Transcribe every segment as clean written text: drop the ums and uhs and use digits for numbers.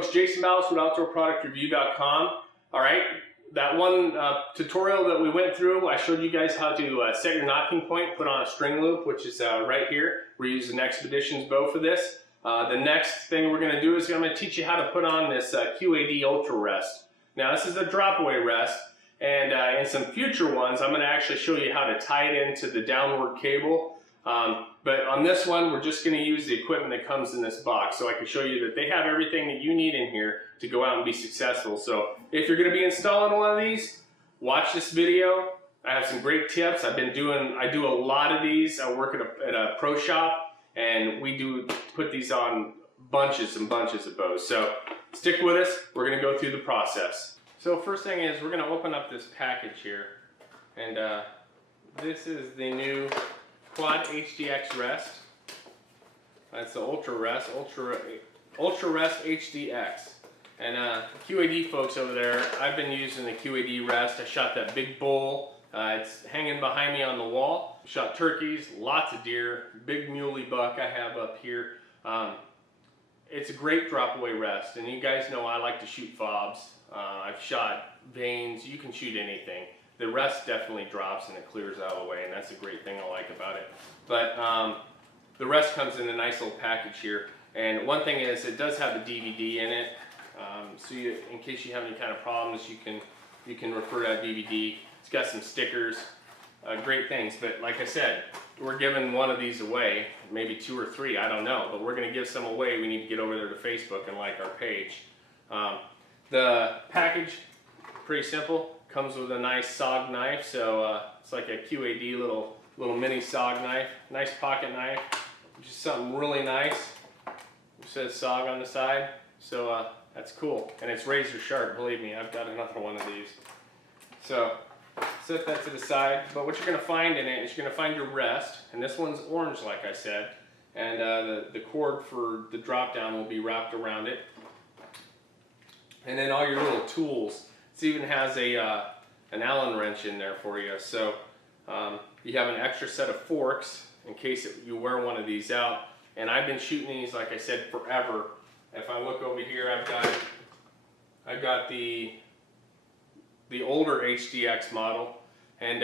folks, Jason Malice with OutdoorProductReview.com. All right, that one tutorial that we went through, I showed you guys how to set your nocking point, put on a string loop, which is right here. We're using Expeditions bow for this. The next thing we're going to do is I'm going to teach you how to put on this QAD Ultrarest. Now this is a drop away rest, and in some future ones I'm going to actually show you how to tie it into the downward cable. But on this one, we're just going to use the equipment that comes in this box, so I can show you that they have everything that you need in here to go out and be successful. So if you're going to be installing one of these, watch this video. I have some great tips. I do a lot of these. I work at a pro shop, and we do put these on bunches and bunches of bows. So stick with us. We're going to go through the process. So first thing is we're going to open up this package here, and this is the new QAD HDX rest. That's the Ultrarest HDX. And QAD folks over there, I've been using the QAD rest. I shot that big bull. It's hanging behind me on the wall. Shot turkeys, lots of deer, big muley buck I have up here. It's a great drop away rest, and you guys know I like to shoot fobs. I've shot vanes. You can shoot anything. The rest definitely drops and it clears out of the way, and that's a great thing I like about it. But the rest comes in a nice little package here. And one thing is, it does have the DVD in it, so in case you have any kind of problems, you can refer to that DVD. It's got some stickers, great things. But like I said, we're giving one of these away, maybe 2 or 3, I don't know. But we're going to give some away. We need to get over there to Facebook and like our page. The package, pretty simple. Comes with a nice SOG knife, so it's like a QAD little mini SOG knife. Nice pocket knife, which is something really nice. It says SOG on the side, so that's cool. And it's razor sharp, believe me, I've got another one of these. So set that to the side, but what you're going to find in it is you're going to find your rest, and this one's orange like I said, and the cord for the drop down will be wrapped around it. And then all your little tools. It even has an Allen wrench in there for you, so you have an extra set of forks in case you wear one of these out. And I've been shooting these, like I said, forever. If I look over here, I've got the older HDX model, and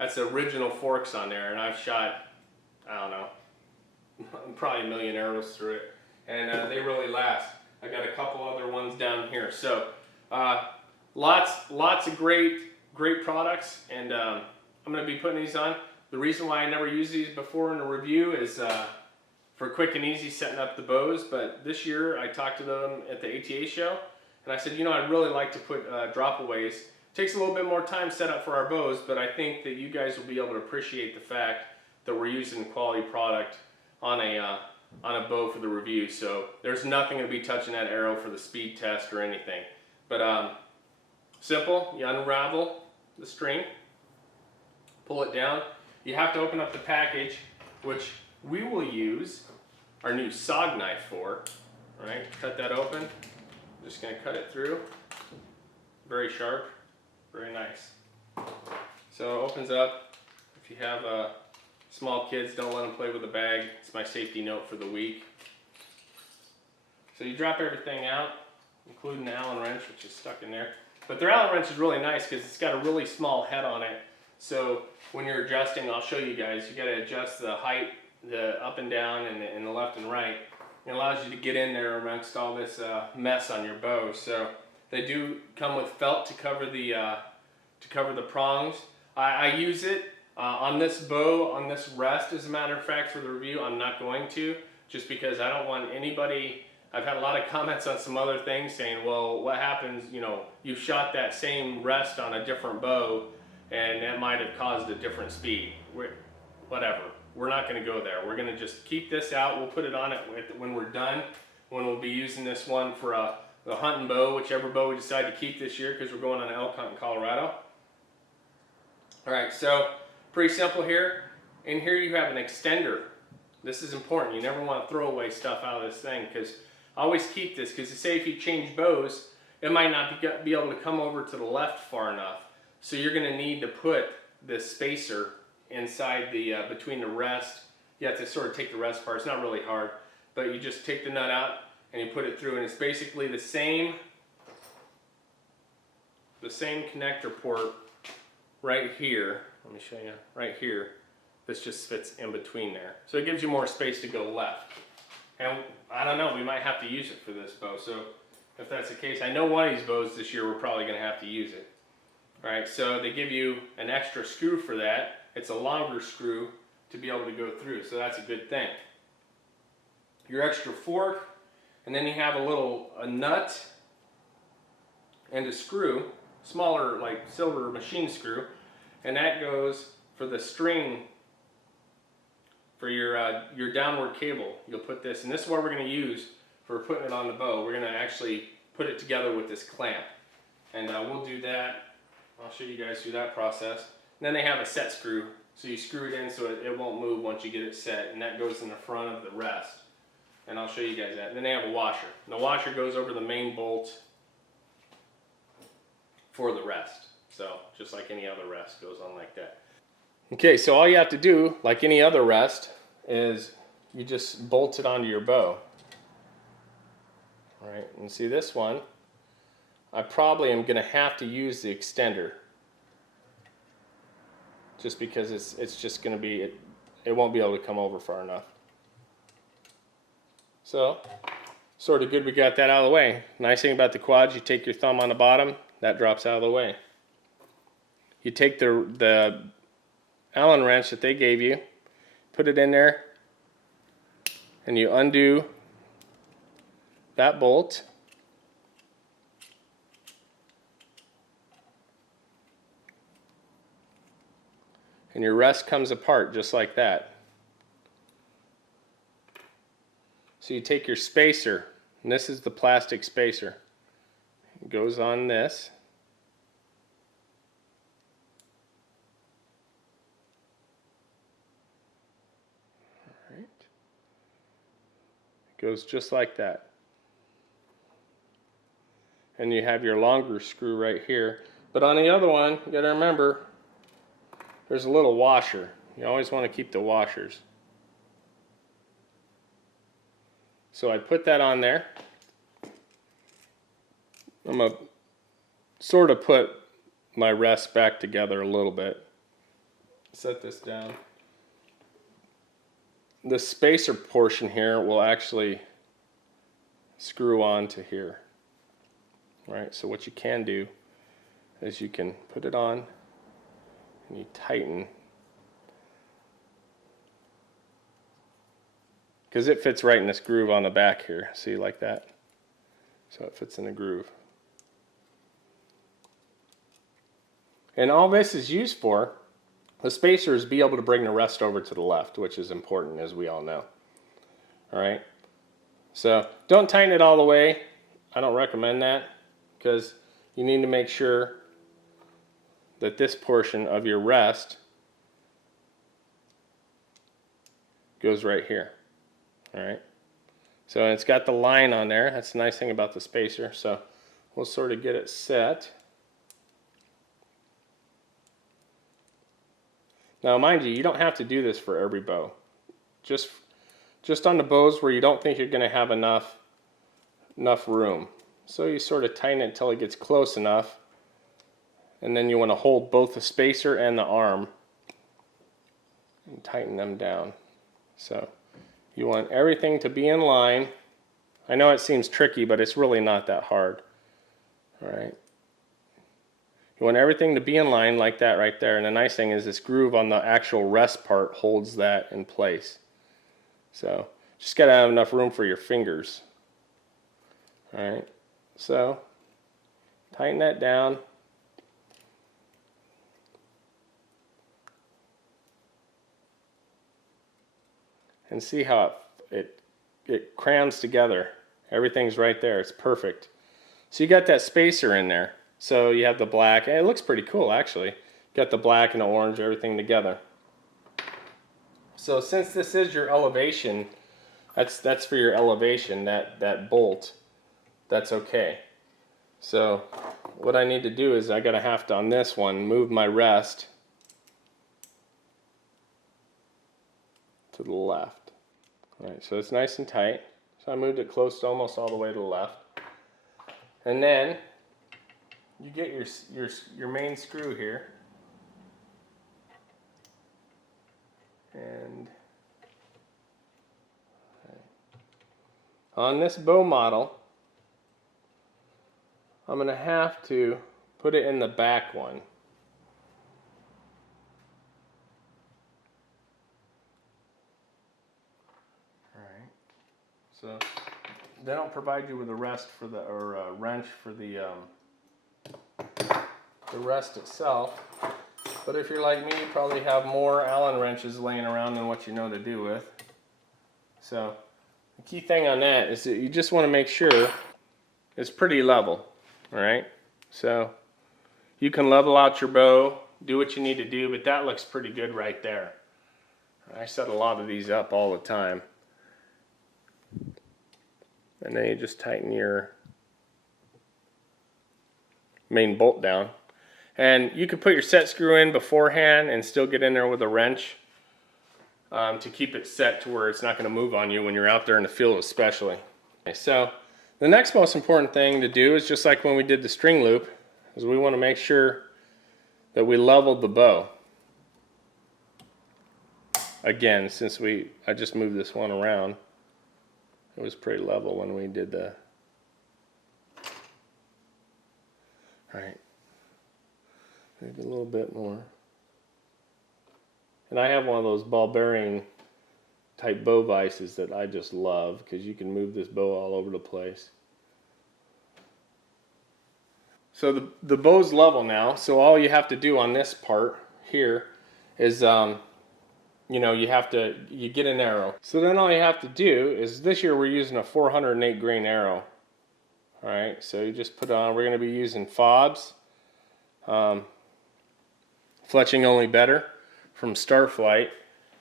that's the original forks on there. And I've shot, I don't know, probably 1 million arrows through it, and they really last. I got a couple other ones down here, so. Lots of great products, and I'm going to be putting these on. The reason why I never used these before in a review is for quick and easy setting up the bows, but this year I talked to them at the ATA show, and I said, you know, I'd really like to put drop-aways. It takes a little bit more time set up for our bows, but I think that you guys will be able to appreciate the fact that we're using quality product on a bow for the review. So there's nothing going to be touching that arrow for the speed test or anything. But simple, you unravel the string, pull it down. You have to open up the package, which we will use our new SOG knife for. All right, cut that open. I'm just going to cut it through. Very sharp, very nice. So it opens up. If you have small kids, don't let them play with a bag. It's my safety note for the week. So you drop everything out, including the Allen wrench, which is stuck in there. But their Allen wrench is really nice because it's got a really small head on it. So when you're adjusting, I'll show you guys, you got to adjust the height, the up and down, and the left and right. It allows you to get in there amongst all this mess on your bow. So they do come with felt to cover the prongs. I use it on this bow, on this rest, as a matter of fact, for the review. I'm not going to, just because I don't want anybody. I've had a lot of comments on some other things saying, well, what happens, you know, you shot that same rest on a different bow and that might have caused a different speed. Whatever. We're not going to go there. We're going to just keep this out. We'll put it on it when we're done, when we'll be using this one for the hunting bow, whichever bow we decide to keep this year, because we're going on an elk hunt in Colorado. All right, so pretty simple here. In here you have an extender. This is important. You never want to throw away stuff out of this thing, because always keep this, because say if you change bows, it might not be able to come over to the left far enough. So you're going to need to put this spacer inside the between the rest. You have to sort of take the rest apart. It's not really hard, but you just take the nut out, and you put it through, and it's basically the same connector port right here. Let me show you right here. This just fits in between there, so it gives you more space to go left. And I don't know, we might have to use it for this bow. So if that's the case, I know one of these bows this year we're probably going to have to use it. All right, so they give you an extra screw for that. It's a longer screw to be able to go through, so that's a good thing. Your extra fork, and then you have a nut and a screw, smaller like silver machine screw, and that goes for the string for your downward cable. You'll put this, and this is what we're going to use for putting it on the bow. We're going to actually put it together with this clamp, and we'll do that. I'll show you guys through that process. And then they have a set screw, so you screw it in so it won't move once you get it set, and that goes in the front of the rest. And I'll show you guys that. And then they have a washer. And the washer goes over the main bolt for the rest. So just like any other rest, goes on like that. Okay, so all you have to do, like any other rest, is you just bolt it onto your bow. All right, and see this one, I probably am going to have to use the extender, just because it's just going to be, it won't be able to come over far enough. So, sort of good we got that out of the way. Nice thing about the quads, you take your thumb on the bottom, that drops out of the way. You take the Allen wrench that they gave you, put it in there, and you undo that bolt. And your rest comes apart just like that. So you take your spacer, and this is the plastic spacer. It goes on this. Goes just like that. And you have your longer screw right here. But on the other one, you gotta remember, there's a little washer. You always want to keep the washers. So I put that on there. I'm gonna sort of put my rest back together a little bit. Set this down. The spacer portion here will actually screw on to here. Right, so what you can do is you can put it on and you tighten, because it fits right in this groove on the back here. See, like that? So it fits in the groove. And all this is used for, the spacer, is be able to bring the rest over to the left, which is important, as we all know. Alright, so don't tighten it all the way. I don't recommend that, because you need to make sure that this portion of your rest goes right here. Alright, so it's got the line on there. That's the nice thing about the spacer. So we'll sort of get it set. Now mind you, you don't have to do this for every bow. Just on the bows where you don't think you're going to have enough room. So you sort of tighten it until it gets close enough, and then you want to hold both the spacer and the arm and tighten them down. So you want everything to be in line. I know it seems tricky, but it's really not that hard. All right. You want everything to be in line like that right there, and the nice thing is this groove on the actual rest part holds that in place. So just got to have enough room for your fingers. Alright, so tighten that down. And see how it crams together. Everything's right there, it's perfect. So you got that spacer in there. So you have the black, and it looks pretty cool actually. Got the black and the orange, everything together. So since this is your elevation, that's for your elevation, that bolt, that's okay. So what I need to do is I gotta have to, on this one, move my rest to the left. Alright, so it's nice and tight. So So I moved it close to almost all the way to the left. And then you get your main screw here. And on this bow model, I'm going to have to put it in the back one. Alright. So they don't provide you with a rest for the, or a wrench for the rest itself. But if you're like me, you probably have more Allen wrenches laying around than what you know to do with. So the key thing on that is that you just want to make sure it's pretty level. Alright, so you can level out your bow, do what you need to do, but that looks pretty good right there. I set a lot of these up all the time. And then you just tighten your main bolt down. And you can put your set screw in beforehand and still get in there with a wrench to keep it set to where it's not going to move on you when you're out there in the field especially. Okay, so the next most important thing to do is just like when we did the string loop, is we want to make sure that we leveled the bow. Again, since I just moved this one around, it was pretty level when we did the... Alright. Maybe a little bit more. And I have one of those ball bearing type bow vices that I just love because you can move this bow all over the place. So the bow's level now, so all you have to do on this part here is you know, you get an arrow. So then all you have to do is, this year we're using a 408 grain arrow. Alright, so you just put on, we're going to be using fobs. Fletching Only Better from Starflight.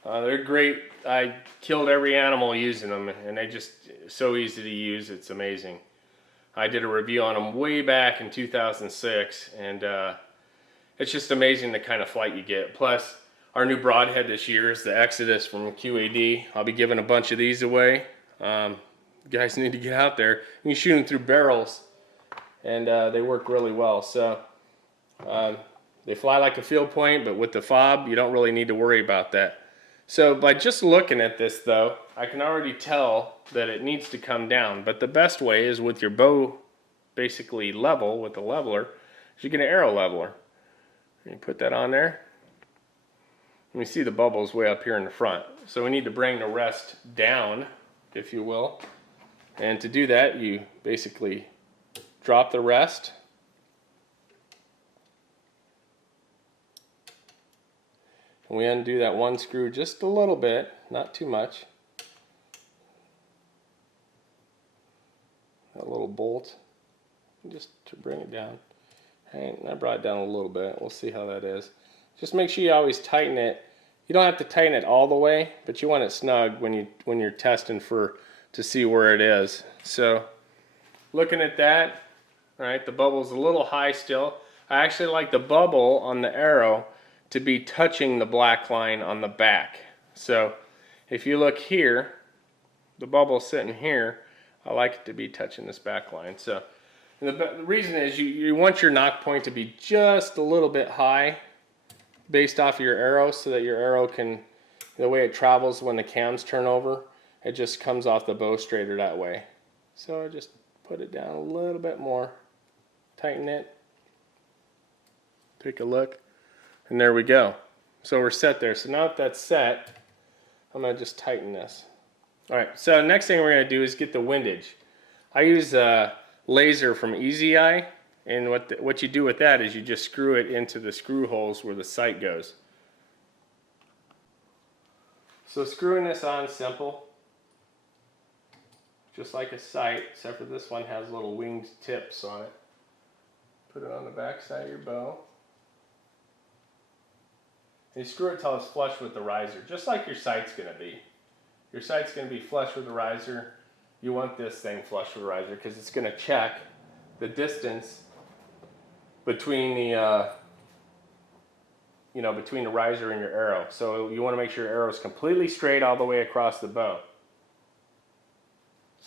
They're great. I killed every animal using them, and they just so easy to use. It's amazing. I did a review on them way back in 2006, and it's just amazing the kind of flight you get. Plus, our new broadhead this year is the Exodus from QAD. I'll be giving a bunch of these away. You guys need to get out there. You can shoot them through barrels, and they work really well. So. They fly like a field point, but with the fob, you don't really need to worry about that. So by just looking at this though, I can already tell that it needs to come down. But the best way is with your bow basically level with the leveler, is you get an arrow leveler. And you put that on there. And you see the bubbles way up here in the front. So we need to bring the rest down, if you will. And to do that, you basically drop the rest. And we undo that one screw just a little bit, not too much. That little bolt, just to bring it down. And I brought it down a little bit. We'll see how that is. Just make sure you always tighten it. You don't have to tighten it all the way, but you want it snug when you're testing to see where it is. So, looking at that, all right, the bubble's a little high still. I actually like the bubble on the arrow to be touching the black line on the back. So if you look here, the bubble's sitting here, I like it to be touching this back line. So the reason is you want your nock point to be just a little bit high based off of your arrow, so that your arrow can, the way it travels when the cams turn over, it just comes off the bow straighter that way. So I just put it down a little bit more, tighten it, take a look. And there we go. So we're set there. So now that that's set, I'm going to just tighten this. Alright, so next thing we're going to do is get the windage. I use a laser from Easy Eye, and what you do with that is you just screw it into the screw holes where the sight goes. So screwing this on is simple. Just like a sight, except for this one has little winged tips on it. Put it on the back side of your bow. You screw it till it's flush with the riser, just like your sight's going to be. Your sight's going to be flush with the riser. You want this thing flush with the riser because it's going to check the distance between the between the riser and your arrow. So you want to make sure your arrow is completely straight all the way across the bow.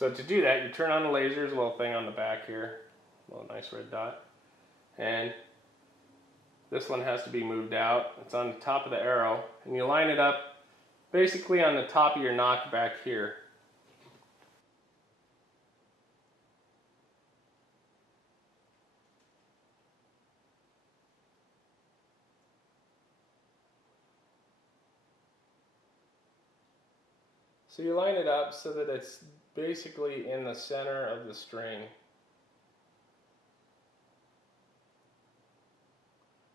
So to do that, you turn on the laser. There's a little thing on the back here, a little nice red dot, and this one has to be moved out. It's on the top of the arrow, and you line it up basically on the top of your nock back here. So you line it up so that it's basically in the center of the string.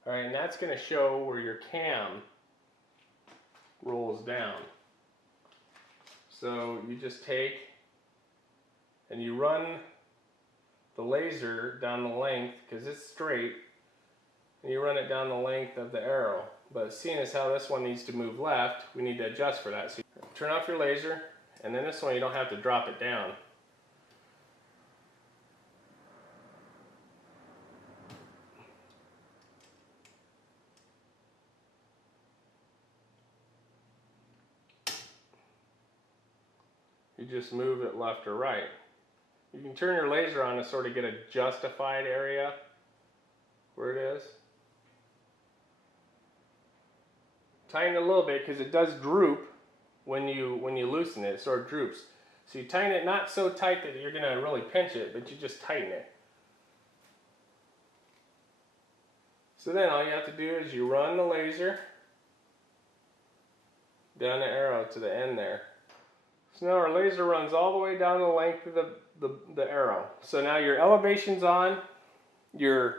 All right, and that's going to show where your cam rolls down. So you just take and you run the laser down the length, because it's straight, and you run it down the length of the arrow. But seeing as how this one needs to move left, we need to adjust for that. So you turn off your laser, and then this one you don't have to drop it down. You just move it left or right. You can turn your laser on to sort of get a justified area where it is. Tighten it a little bit because it does droop when you loosen it. It sort of droops. So you tighten it not so tight that you're going to really pinch it, but you just tighten it. So then all you have to do is you run the laser down the arrow to the end there. So now our laser runs all the way down the length of the arrow. So now your elevation's on, your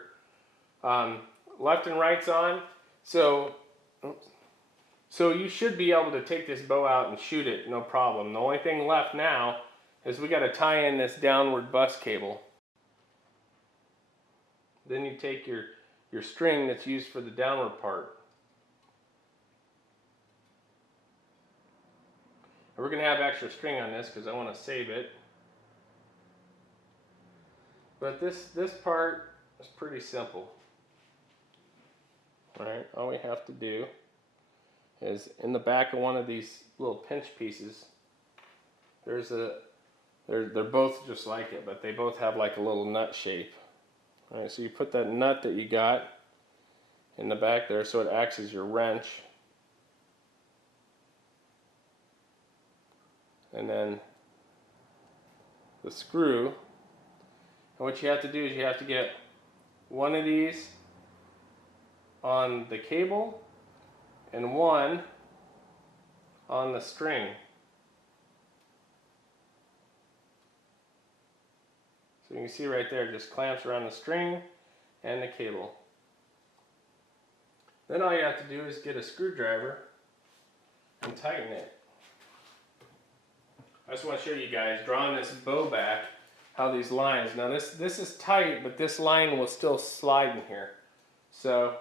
left and right's on. So you should be able to take this bow out and shoot it, no problem. The only thing left now is we got to tie in this downward bus cable. Then you take your string that's used for the downward part. And we're going to have extra string on this because I want to save it. But this part is pretty simple. Alright, all we have to do is in the back of one of these little pinch pieces, they're both just like it, but they both have like a little nut shape. Alright, so you put that nut that you got in the back there so it acts as your wrench. And then the screw. And what you have to do is you have to get one of these on the cable and one on the string. So you can see right there, it just clamps around the string and the cable. Then all you have to do is get a screwdriver and tighten it. I just want to show you guys, drawing this bow back, how these lines, now this is tight, but this line will still slide in here. So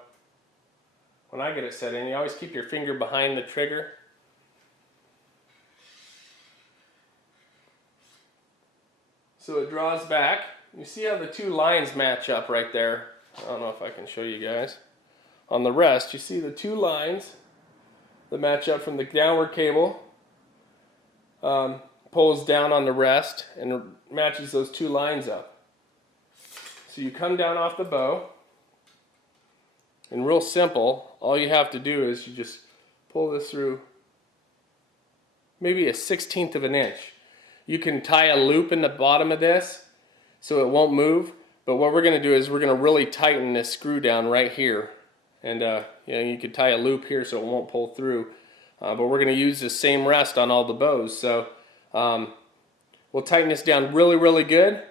when I get it set in, you always keep your finger behind the trigger. So it draws back. You see how the two lines match up right there? I don't know if I can show you guys. On the rest, you see the two lines that match up from the downward cable. Pulls down on the rest and matches those two lines up. So you come down off the bow, and real simple, all you have to do is you just pull this through maybe 1/16 of an inch. You can tie a loop in the bottom of this so it won't move, but what we're going to do is we're going to really tighten this screw down right here, and you could tie a loop here so it won't pull through, but we're going to use the same rest on all the bows. So we'll tighten this down really good,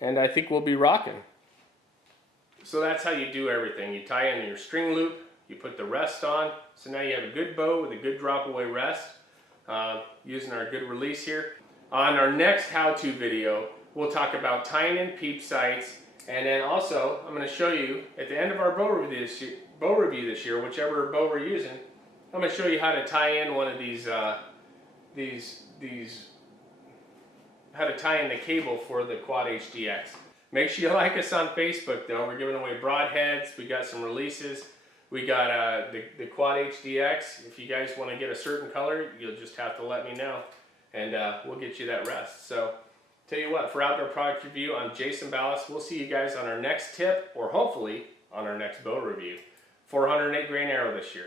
and I think we'll be rocking. So that's how you do everything. You tie in your string loop, you put the rest on, so now you have a good bow with a good drop away rest, using our good release here. On our next how-to video, we'll talk about tying in peep sights, and then also I'm going to show you at the end of our bow review this year, whichever bow we're using, I'm going to show you how to tie in one of how to tie in the cable for the QAD HDX. Make sure you like us on Facebook though. We're giving away broadheads. We got some releases. We got the QAD HDX. If you guys want to get a certain color, you'll just have to let me know. and we'll get you that rest. So tell you what, for Outdoor Product Review, I'm Jason Ballas. We'll see you guys on our next tip, or hopefully on our next bow review. 408 grain arrow this year.